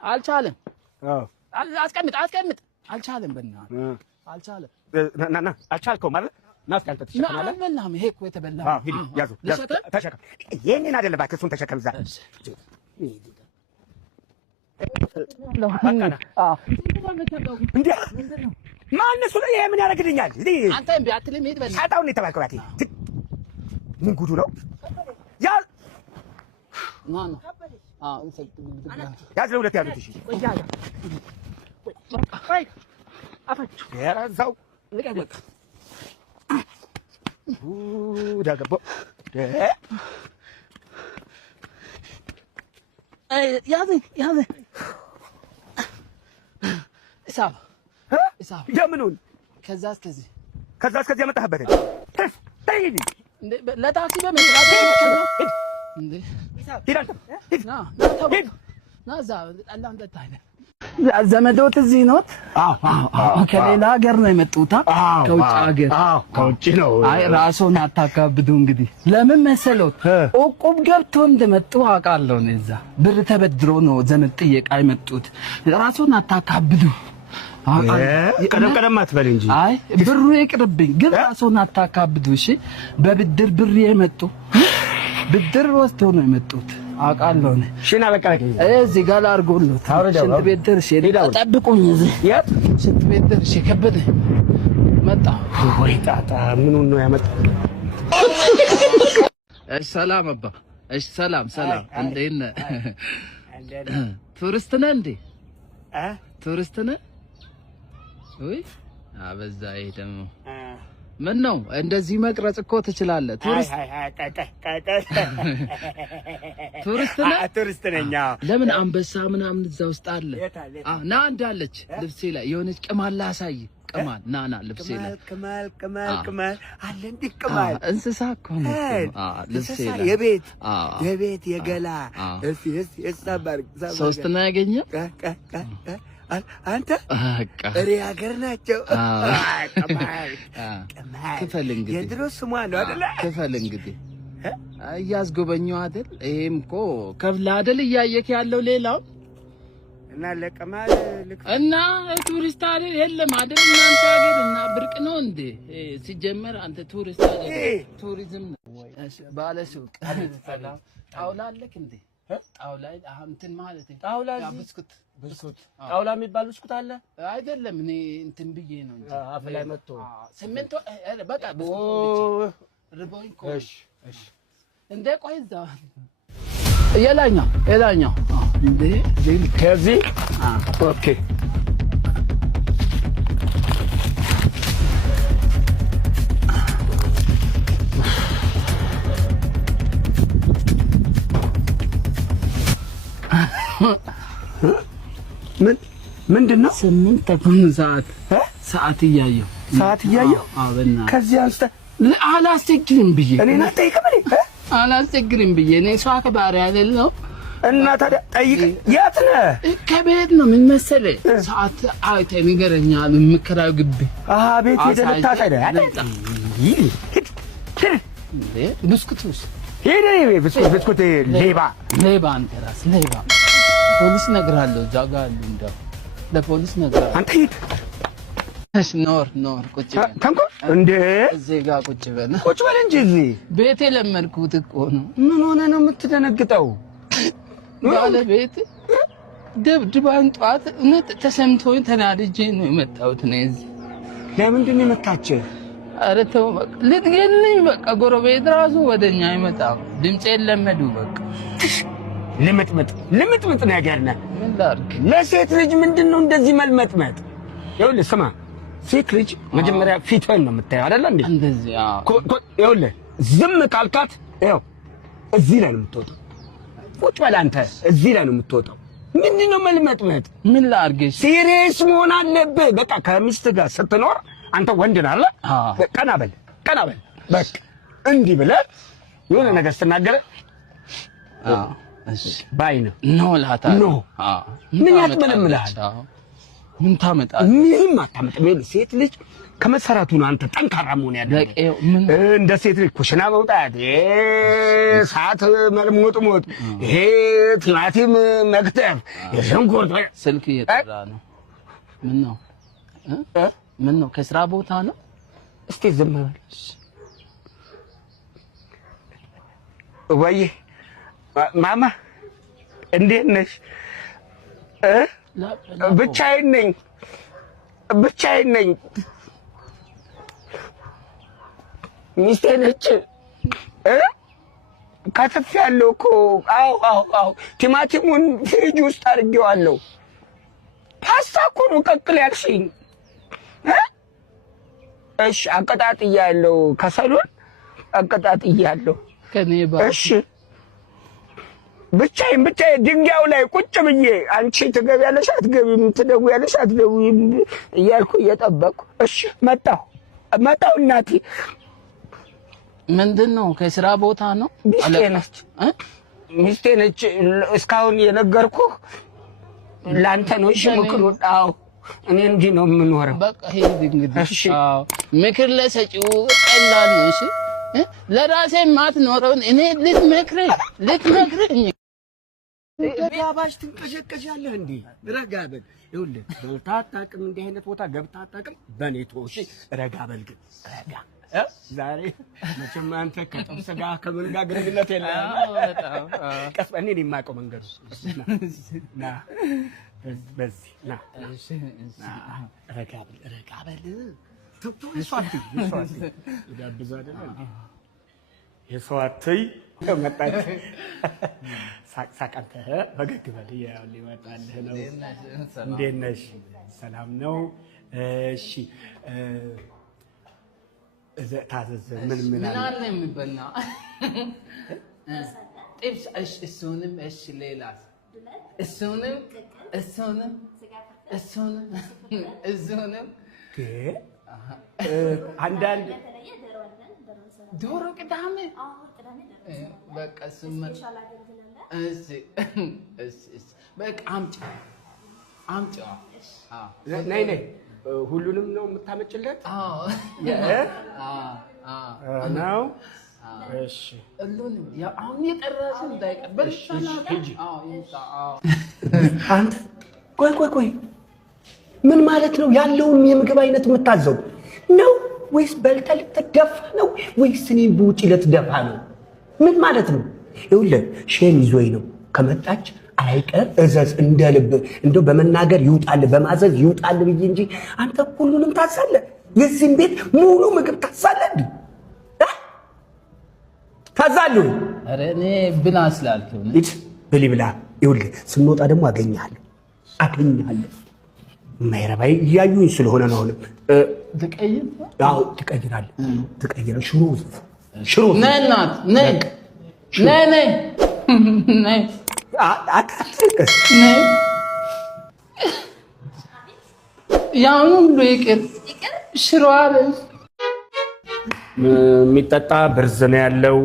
አልቻለም። አስቀምጥ አልቻለም። በእናትህ አልቻለም። ና አልቻልከውም ማለት ናስ ካልተ ተሸከማለህ። አልበላህም። ይሄ እኮ የተበላ ሂድ ያዙ ተሸከም። የኔን አይደለም እባክህ እሱን ተሸከም። እዛ እንዴ ማን እሱ ይሄ ምን ያደርግልኛል? አንተ እምቢ አትልም። ሂድ በእናትህ ሻጣውን ነው የተባልከው። ባቲ ምን ጉዱ ነው? ያዝ ማን ነው? ያዝ ለሁለት ያዙት። እሺ ቆይ አፈች ያራዛው ልቀቅ። ዳገቦ ያዘኝ ኢሳብ የምኑን ከዛ እስከዚህ ያመጣህበት ተይኝ ለታክሲ በመጥራት ነው እንዴ? ዘመዶት እዚህ ኖት? ከሌላ ሀገር ነው የመጡት? ከውጭ ሀገር? ከውጭ ነው። አይ ራስዎን አታካብዱ። እንግዲህ ለምን መሰሎት? እቁብ ገብቶ እንደመጡ አውቃለሁ። እዛ ብር ተበድሮ ነው ዘመድ ጥየቃ የመጡት። ራስዎን አታካብዱ። ቀደም አትበል እንጂ። አይ ብሩ ይቅርብኝ፣ ግን ራስዎን አታካብዱ። እሺ በብድር ብር የመጡ ብድር ወስደው ነው የመጡት አውቃለሁ። ሽና በቃ እዚህ ጋር አድርጎልዎት ሽንት ቤት ደርሼ ጠብቁኝ። እዚህ ሽንት ቤት ደርሼ ከበደ መጣ። ወይ ጣጣ ምኑን ነው ያመጣው? እሺ ሰላም አባ። እሺ ሰላም። እንዴት ነህ? ቱሪስት ነህ እንዴ? ቱሪስት ነህ? ወይ አበዛ። ይሄ ደግሞ ምን ነው እንደዚህ መቅረጽ እኮ ትችላለህ። ቱሪስት ነኝ። ለምን አንበሳ ምናምን እዛ ውስጥ አለ? ና እንዳለች ልብሴ ላይ የሆነች ቅማል ላሳይ። ቅማል ና ልብሴ ላይ ቅማል አለ። እንዴ ቅማል እንስሳ እኮ ነው። ልብሴ ላይ የቤት የገላ እሳባር ሶስት ነው ያገኘው። አንተ እሪ ሀገር ናቸው። ክፈል እንግዲህ የድሮ ስሟ ነው አይደል? ክፈል እንግዲህ እያስጎበኘሁ አይደል? ይሄም እኮ ከፍላ አይደል እያየክ ያለው ሌላው እና ለቀማል እና ቱሪስት አይደል? የለም አይደል? እናንተ ሀገር እና ብርቅ ነው እንዴ? ሲጀመር አንተ ቱሪስት አይደል? ቱሪዝም ነው ወይ? ባለ ሱቅ ጣውላ አለክ እንዴ? ጣውላ እንትን ማለት ነው። ጣውላ ብስኩት ጣውላ የሚባል ብስኩት አለ አይደለም? እኔ እንትን ብዬ ነው እንጂ አፍ ላይ መጥቶ ስምንት በቃ ብስኩት ርቦኝ እኮ። እሺ እንደ ቆይ እዛ የላኛው እንዴ ከዚህ ኦኬ። ምንድን ነው? 8 ተኩል ሰዓት እያየሁ አበና ከዚህ አንስተ አላስቸግርም ብዬ እኔና አላስቸግርም ብዬ እኔ ሰው አክባሪ አይደለሁ። እና ታዲያ ጠይቅ። የት ነህ? ከቤት ነው። ምን መሰለህ ሰዓት አይተህ ንገረኛል። የምከራየው ግቢ ቤት ሄደህ ልታሳይ አይደል? ብስኩቱስ ብስኩት ሌባ አንተ ራስህ ሌባ። ፖሊስ እነግርሃለሁ። እዛ ጋር አሉ እንደው ለፖሊስ እነግርሃለሁ። አንተ ሂድ። እሺ ኖር ቁጭ በል ተንኮ እንዴ እዚህ ጋር ቁጭ በል እንጂ እዚህ ቤቴ ለመድኩት እኮ ነው። ምን ሆነ ነው የምትደነግጠው? ባለቤት ደብድባኝ ጠዋት እውነት ተሰምቶኝ ተናድጄ ነው የመጣሁት። ነው እዚህ ለምንድን ነው የመታችህ? ኧረ ተው በቃ ልትገለኝ። በቃ ጎረቤት ራሱ ወደኛ አይመጣም። ድምጼን ለመዱ በቃ። ልምጥምጥ ነገር ነህ። ምን ላድርግ? ለሴት ልጅ ምንድነው እንደዚህ መልመጥመጥ? ይኸውልህ ስማ፣ ሴት ልጅ መጀመሪያ ፊትህን ነው የምታየው አይደል እንዴ? እንደዚህ ይኸውልህ ዝም ካልካት ይኸው እዚህ ላይ ነው የምትወጣው። ቁጭ በል አንተ፣ እዚህ ላይ ነው የምትወጣው። ምንድነው መልመጥመጥ? ምን ላድርግ? ሲሪየስ መሆን አለብህ። በቃ ከሚስት ጋር ስትኖር አንተ ወንድ ነህ አይደል? ቀና በል በቃ እንዲህ ብለህ የሆነ ነገር ስትናገር እሺ ባይ ነው ኖ ላታ ኖ ምን ያጥመለምልሃል? ምን ታመጣለህ? ምንም አታመጣም። ሴት ልጅ ከመሰረቱ ነው አንተ ጠንካራ መሆን ያለበት። እንደ ሴት ልጅ ኩሽና መውጣት፣ ሰዓት መልሞጥሞጥ፣ ይሄ ቲማቲም መክተፍ፣ የሽንኩርት ስልክ እየጠራ ነው። ምን ነው ከስራ ቦታ ነው? እስቲ ዝም በል ወይ ማማ፣ እንዴት ነሽ? ብቻዬን ነኝ። ሚስቴ ነች። ከተፍ ያለው እኮ አዎ፣ ቲማቲሙን ፍሪጅ ውስጥ አድርጌዋለሁ። ፓስታ እኮ ነው ቀቅል ያልሽኝ። እሺ አቀጣጥያለሁ፣ ከሰሉን አቀጣጥያለሁ። እሺ ብቻዬን ድንጋዩ ላይ ቁጭ ብዬ አንቺ ትገቢያለሽ አትገቢም፣ ትደውያለሽ አትደውይም እያልኩ እየጠበቅኩ። እሺ መጣሁ እናቴ። ምንድን ነው? ከስራ ቦታ ነው? ሚስቴ ነች። እስካሁን የነገርኩህ ለአንተ ነው። እሺ ምክሩን። አዎ እኔ እንዲህ ነው የምኖረው። በቃ ሂድ እንግዲህ። አዎ ምክር ለሰጪው ቀላል ነው። እሺ ለራሴ የማትኖረውን እኔ ልትመክረኝ ባባሽ ትንቀሸቀሻለህ እንዴ? ረጋ በል። ይኸውልህ በልተህ አታውቅም፣ እንዲህ አይነት ቦታ ገብተህ አታውቅም። በእኔ ተወው እሺ። ረጋ በል ግን ረጋ። ዛሬ መቼም አንተ ከጥብስ ጋር ከምን ጋር ግንኙነት የለህም። ቀስ በል፣ እኔ ነኝ የማውቀው መንገዱ። ና በዚህ ና። ረጋ በል። ተው የእሷ አትይ ይዳብዛ አይደለ የእሷ አትይ መጣች። ሳቅ አንተ ፈገግ በል። ያው ሊመጣልህ ነው። እንዴት ነሽ? ሰላም ነው? እሺ ታዘዝ። ምን አለ የሚበላ ጥብስ? እሺ እሱንም። እሺ ሌላስ? እሱንም አንዳንድ ዶሮ ቅዳሜ በቃ ስመት በቃ አምጪ። ነይ ሁሉንም ነው የምታመጭለት? ነው። እሺ አሁን የጠራሽ እንዳይቀበል አንተ ቆይ ምን ማለት ነው? ያለውን የምግብ አይነት የምታዘው ነው ወይስ በልተህ ልትደፋ ነው ወይስ እኔን በውጪ ልትደፋ ነው? ምን ማለት ነው? ይኸውልህ ሼም ይዞኝ ነው። ከመጣች አይቀር እዘዝ፣ እንደ ልብ እንደው በመናገር ይውጣልህ፣ በማዘዝ ይውጣልህ ብዬ እንጂ አንተ ሁሉንም ታዛለህ። የዚህም ቤት ሙሉ ምግብ ታዛለህ እንዴ? ታዛለህ? ኧረ እኔ ብላ ስላልከው ነው። ብላ። ይኸውልህ ስንወጣ ደግሞ አገኛለሁ። ማይረባይ እያዩኝ ስለሆነ ነው። አሁንም ትቀይራለህ። ሽሮ ነይ አታልቅስ። ያው ሁሉ ይቅር። ሽሮ አለ የሚጠጣ ብርዝ ነው ያለው።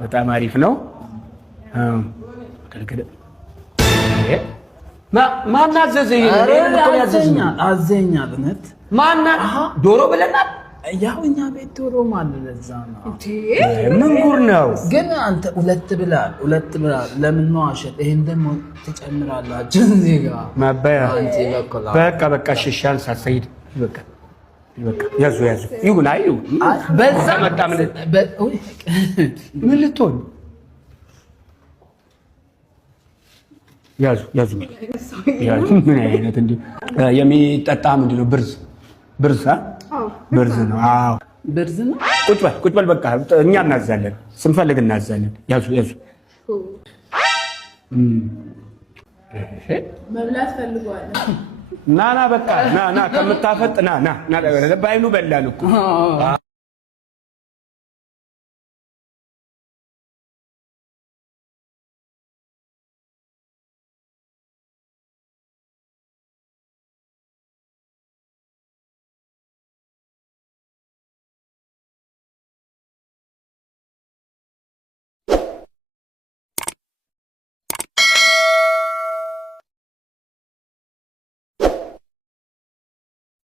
በጣም አሪፍ ነው። ማን አዘዘ? አዘኛል። እውነት ማን? ዶሮ ብለናል። ያው እኛ ቤት ዶሮ ማለት ለዛ ነው። ምን ጉር ነው ግን አንተ ሁለት ብላል። ለምን ነው አሸጥ? ይሄን ደግሞ ትጨምራላችሁ እዚህ ጋር ማባያ። በቃ ሽሻን ሳሰይድ በቃ ያዙ ይሁን። አይ በዛ መጣ። ምን ልትሆን? ያዙ ምን አይነት እንዴ? የሚጠጣ ምንድነው? ብርዝ ነው። አዎ ብርዝ ነው። ቁጭ በል በቃ እኛ እናዛለን፣ ስንፈልግ እናዛለን። ያዙ መብላት ፈልጓል። ና በቃ ና ከምታፈጥ ና ባይኑ በላን እኮ